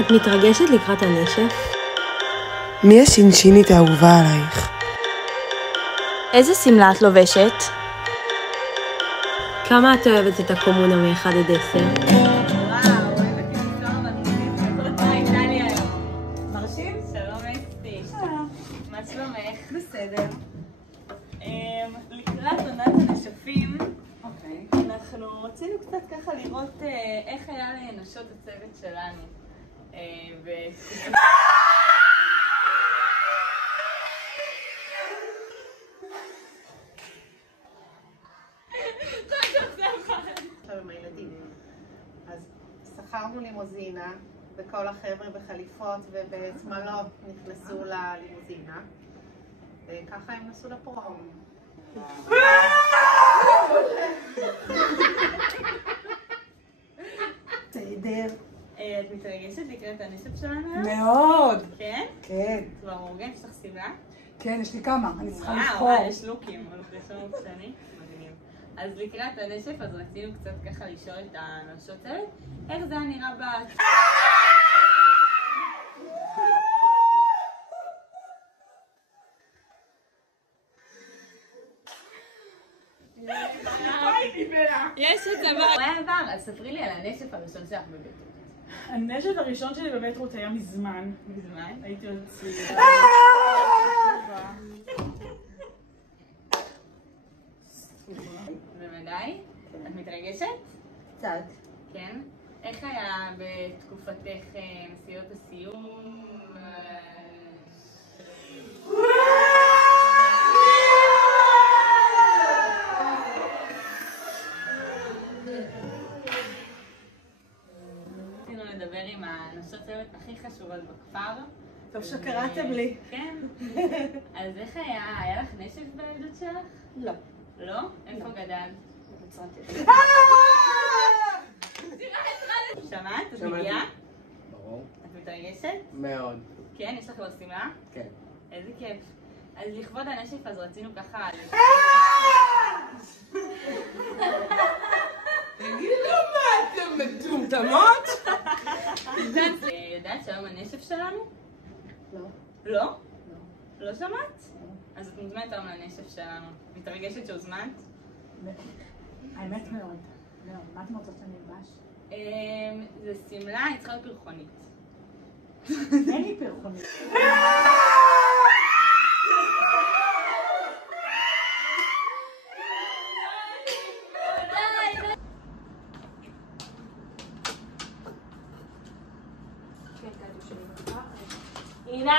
את מתרגשת לקראת הנשף? מי השינשינית האהובה עלייך? איזה סמלה את לובשת? כמה את אוהבת את הקומונה מ-1 עד 10? מרשים? שלום אסתי. מה שלומך? בסדר. לקראת עונת הנשפים, אנחנו רצינו קצת ככה לראות איך היה לנשות הצוות שלנו. עם הילדים. אז שכרנו לימוזינה, וכל החבר'ה בחליפות ובשמלות נכנסו ללימוזינה, וככה הם נסעו לפרום. בסדר. את מתרגשת לקראת הנשף שלנו היום? מאוד. כן? כן. כבר מאורגן, יש לך שמלה? כן, יש לי כמה, אני צריכה לבחור. וואו, יש לוקים, אבל יש לנו קטנים. מגניב. אז לקראת הנשף, אז רצינו קצת ככה לשאול את הנשות האלה, איך זה היה נראה יש את זה בעבר. אז ספרי לי על הנשף הראשון שלך בבית רות. הנשף הראשון שלי בבית רות היה מזמן. מזמן? הייתי עוד צעירה. בוודאי. את מתרגשת? קצת. כן. איך היה בתקופתך נסיעות הסיום? רצינו לדבר עם הנשות צוות הכי חשובות בכפר. טוב שקראתם לי. כן. אז איך היה? היה לך נשף בילדות שלך? לא. לא? איפה גדלת? שמעת? את מגיעה? ברור. את מתרגשת? מאוד. כן? יש לך כבר שמלה? כן. איזה כיף. אז לכבוד הנשף אז רצינו ככה... תגידו מה אתם מטומטמות? יודעת שהיום הנשף שלנו? לא. לא? לא שמעת? אז את מוזמנת היום לנשף שלנו. מתרגשת שהוזמנת? האמת מאוד. מה אתם רוצות שאני אלבש? זה שמלה, היא צריכה להיות פרחונית. אין לי פרחונית. הנה